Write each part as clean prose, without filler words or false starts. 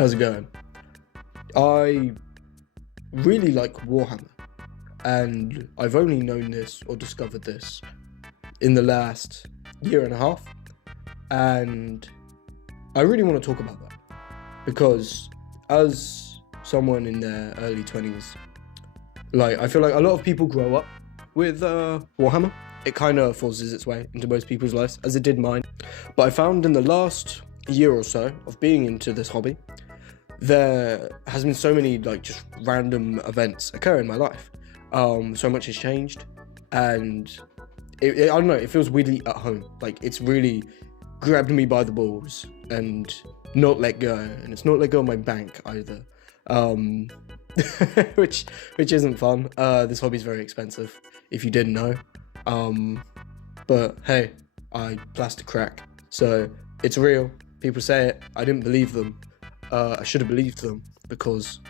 How's it going? I really like Warhammer, and I've only known this or discovered this in the last year and a half, and I really want to talk about that because as someone in their early 20s, I feel like a lot of people grow up with Warhammer. It kind of forces its way into most people's lives, as it did mine. But I found in the last year or so of being into this hobby, there has been so many just random events occur in my life. So much has changed, and I don't know, it feels weirdly at home. It's really grabbed me by the balls and not let go, and it's not let go of my bank either. which isn't fun. This hobby is very expensive, if you didn't know. But hey, I plastic crack, so it's real. People say it. I didn't believe them. I should have believed them because,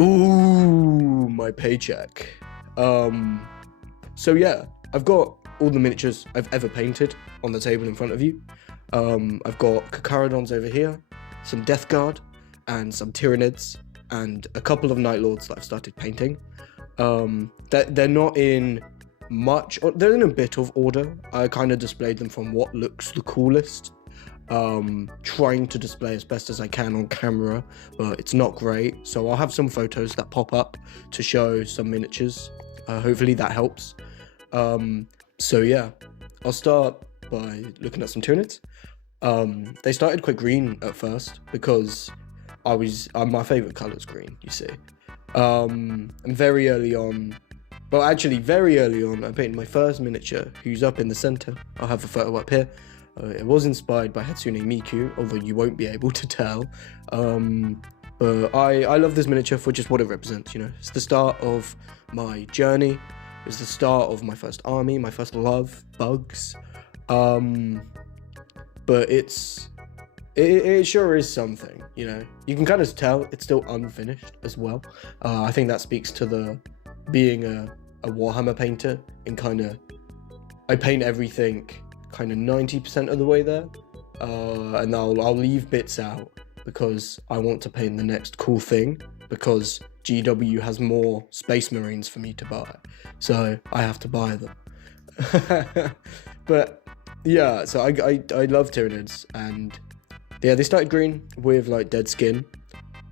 ooh, my paycheck. So yeah, I've got all the miniatures I've ever painted on the table in front of you. I've got Kakarodons over here, some Death Guard, and some Tyranids, and a couple of Night Lords that I've started painting. They're not in much, they're in a bit of order. I kind of displayed them from what looks the coolest. Trying to display as best as I can on camera, but it's not great. So I'll have some photos that pop up to show some miniatures. Hopefully that helps. So yeah, I'll start by looking at some Tyranids. They started quite green at first because my favorite color is green, you see. And very early on, I painted my first miniature, who's up in the center. I'll have a photo up here. It was inspired by Hatsune Miku, although you won't be able to tell. But I love this miniature for just what it represents, you know. It's the start of my journey. It's the start of my first army, my first love, bugs. But it sure is something, you know. You can kind of tell it's still unfinished as well. I think that speaks to the being a Warhammer painter, and I paint everything kind of 90% of the way there, and I'll leave bits out because I want to paint the next cool thing, because GW has more Space Marines for me to buy, so I have to buy them. But yeah, so I love Tyranids, and yeah, they started green with dead skin,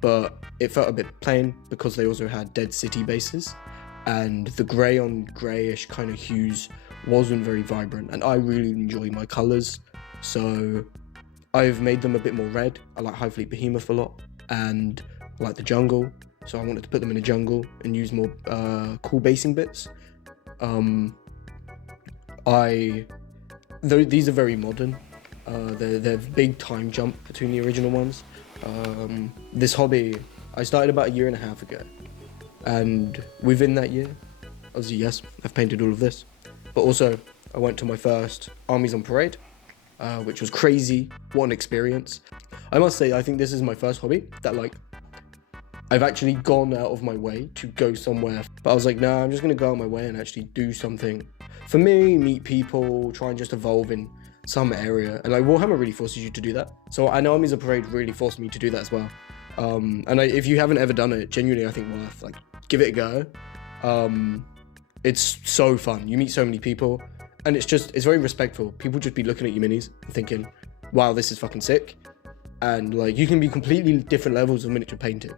but it felt a bit plain because they also had dead city bases, and the grey on greyish kind of hues wasn't very vibrant, and I really enjoy my colours, so I've made them a bit more red. I like High Fleet Behemoth a lot, and I like the jungle, so I wanted to put them in a jungle and use more cool basing bits. These are very modern. They're big time jump between the original ones. This hobby I started about a year and a half ago, and within that year, obviously yes, I've painted all of this. But also, I went to my first Armies on Parade, which was crazy. What an experience. I must say, I think this is my first hobby that I've actually gone out of my way to go somewhere. But I was like, nah, I'm just going to go out of my way and actually do something. For me, meet people, try and just evolve in some area. And Warhammer really forces you to do that. So I know Armies on Parade really forced me to do that as well. If you haven't ever done it, genuinely, I think worth, give it a go. It's so fun. You meet so many people, and it's very respectful. People just be looking at your minis and thinking, wow, this is fucking sick. And you can be completely different levels of miniature painting,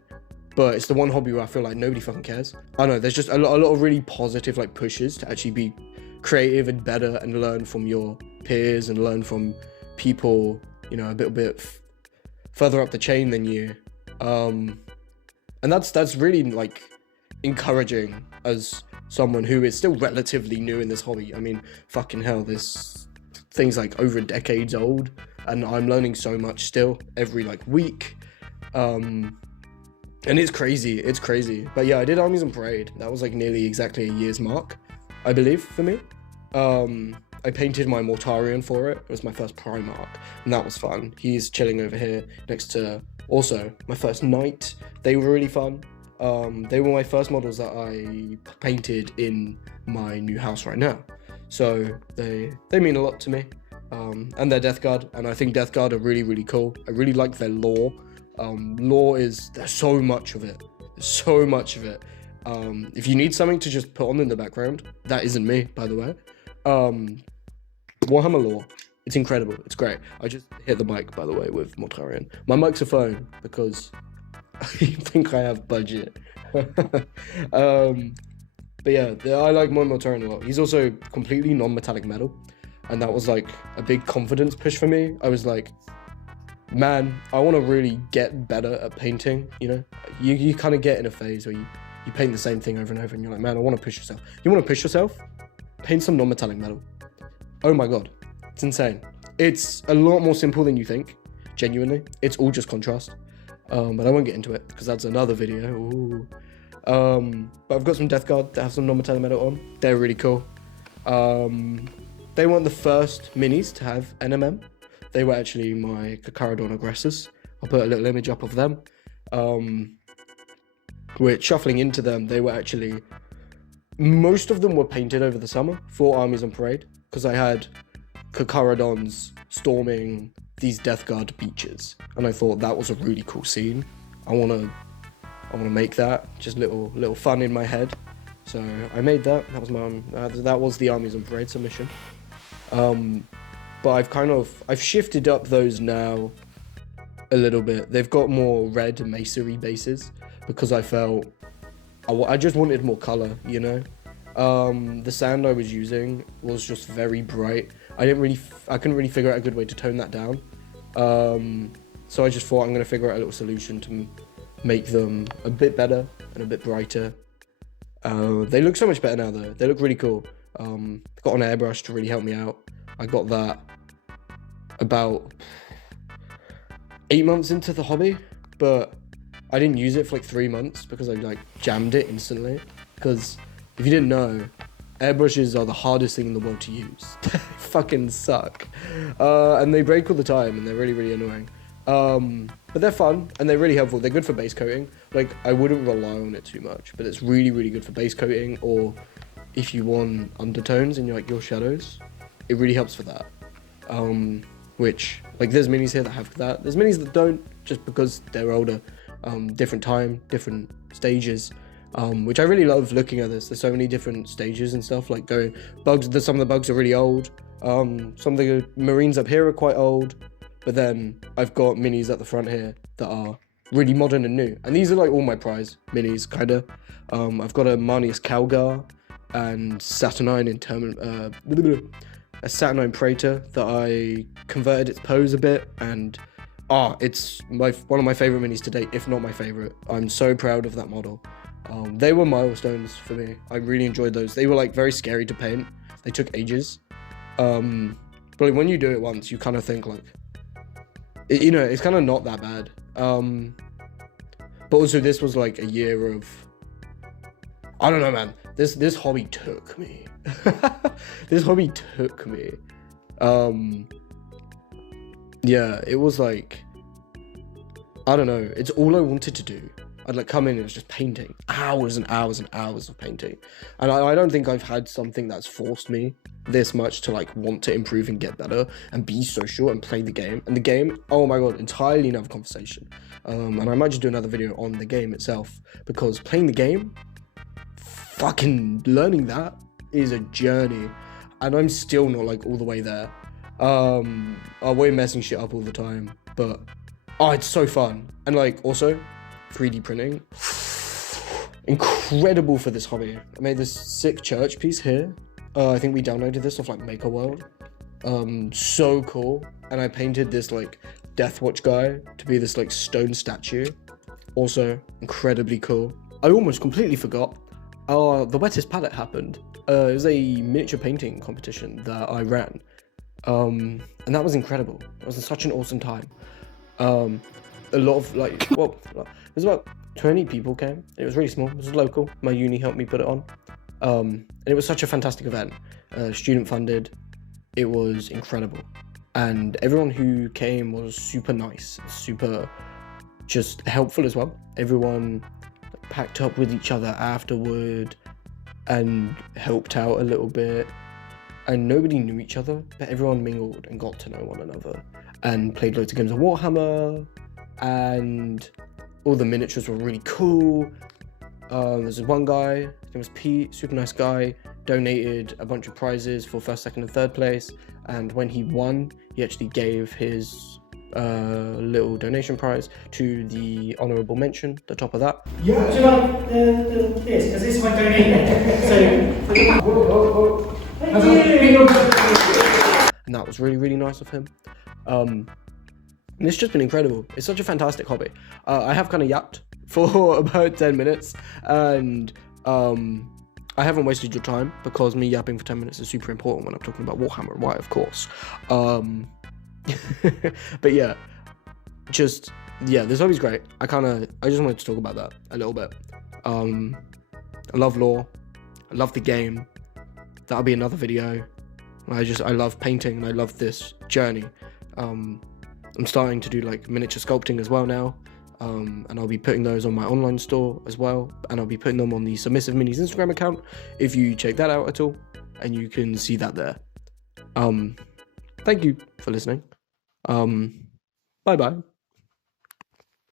but it's the one hobby where I feel like nobody fucking cares. I know there's just a lot of really positive pushes to actually be creative and better and learn from your peers and learn from people, you know, a little bit further up the chain than you. And that's really encouraging as someone who is still relatively new in this hobby. I mean, fucking hell, this thing's over a decade old, and I'm learning so much still every week. And it's crazy. But yeah, I did Armies on Parade. That was nearly exactly a year's mark, I believe, for me. I painted my Mortarion for it. It was my first Primarch, and that was fun. He's chilling over here next to also my first Knight. They were really fun. They were my first models that I painted in my new house right now, so they mean a lot to me. And they're Death Guard, and I think Death Guard are really, really cool. I really like their lore. Lore there's so much of it. There's so much of it. If you need something to just put on in the background, that isn't me, by the way. Warhammer lore, it's incredible. It's great. I just hit the mic, by the way, with Mortarion. My mic's a phone because I think I have budget. But yeah, I like Mortarion a lot. He's also completely non-metallic metal, and that was like a big confidence push for me. I was like, man, I want to really get better at painting. You know, you kind of get in a phase where you paint the same thing over and over, and you're like, man, I want to push yourself. You want to push yourself? Paint some non-metallic metal. Oh my god, it's insane. It's a lot more simple than you think, genuinely. It's all just contrast. But I won't get into it because that's another video. Ooh. But I've got some Death Guard that have some non-metallic metal on. They're really cool. They weren't the first minis to have NMM. They were actually my Kakaradon aggressors. I'll put a little image up of them. Which, shuffling into them, they were actually... Most of them were painted over the summer for Armies on Parade, because I had Kakaradons storming these Death Guard beaches, and I thought that was a really cool scene. I wanna make that, just little fun in my head. So I made that. That was that was the Armies on Parade submission. But I've shifted up those now a little bit. They've got more red masonry bases because I felt I just wanted more color, you know. The sand I was using was just very bright. I couldn't really figure out a good way to tone that down. So I just thought I'm gonna figure out a little solution to make them a bit better and a bit brighter. They look so much better now though. They look really cool. Got an airbrush to really help me out. I got that about 8 months into the hobby, but I didn't use it for like 3 months because I like jammed it instantly. Because if you didn't know, airbrushes are the hardest thing in the world to use. They fucking suck. And they break all the time and they're really, really annoying. But they're fun and they're really helpful. They're good for base coating. Like, I wouldn't rely on it too much, but it's really, really good for base coating, or if you want undertones in your shadows, it really helps for that. Which, like, there's minis here that have that. There's minis that don't, just because they're older. Different time, different stages, which I really love looking at this. There's so many different stages and stuff, like bugs. Some of the bugs are really old. Some of the marines up here are quite old, but then I've got minis at the front here that are really modern and new. And these are like all my prize minis, kinda. I've got a Marnius Calgar and Saturnine a Saturnine Praetor that I converted its pose a bit, and it's one of my favorite minis to date, if not my favorite. I'm so proud of that model. They were milestones for me. I really enjoyed those. They were like very scary to paint. They took ages. But like, when you do it once, you kind of think like, it's kind of not that bad. But also this was like a year of, I don't know, man. This hobby took me. This hobby took me. Yeah, it was like, I don't know, it's all I wanted to do. I'd like come in and it was just painting, hours and hours and hours of painting. And I don't think I've had something that's forced me this much to like want to improve and get better and be social and play the game. And the game, oh my god, entirely another conversation. And I might just do another video on the game itself, because playing the game, fucking learning that is a journey. And I'm still not like all the way there. We're messing shit up all the time, but it's so fun. And like, also 3D printing, incredible for this hobby. I made this sick church piece here. I think we downloaded this off like Maker World. So cool. And I painted this like Deathwatch guy to be this like stone statue. Also incredibly cool. I almost completely forgot. The wettest palette happened. It was a miniature painting competition that I ran. And that was incredible. It was such an awesome time. A lot of like, well, it was about 20 people came. It was really small. It was local. My uni helped me put it on. And it was such a fantastic event. Student funded. It was incredible. And everyone who came was super nice, super just helpful as well. Everyone packed up with each other afterward and helped out a little bit. And nobody knew each other, but everyone mingled and got to know one another and played loads of games of Warhammer. and all the miniatures were really cool. There's one guy, his name was Pete, super nice guy, donated a bunch of prizes for first, second, and third place. And when he won, he actually gave his little donation prize to the honourable mention, the top of that. Yeah. Would you like this? Because this is my donation. So, thank you. And that was really, really nice of him. And it's just been incredible. It's such a fantastic hobby. I have kind of yapped for about 10 minutes, and I haven't wasted your time, because me yapping for 10 minutes is super important when I'm talking about Warhammer, right? Of course. But yeah, this hobby's great. I just wanted to talk about that a little bit. I love lore. I love the game. That'll be another video. I love painting, and I love this journey. I'm starting to do like miniature sculpting as well now. And I'll be putting those on my online store as well, and I'll be putting them on the Submissive Minis Instagram account if you check that out at all, and you can see that there. Thank you for listening. Bye bye.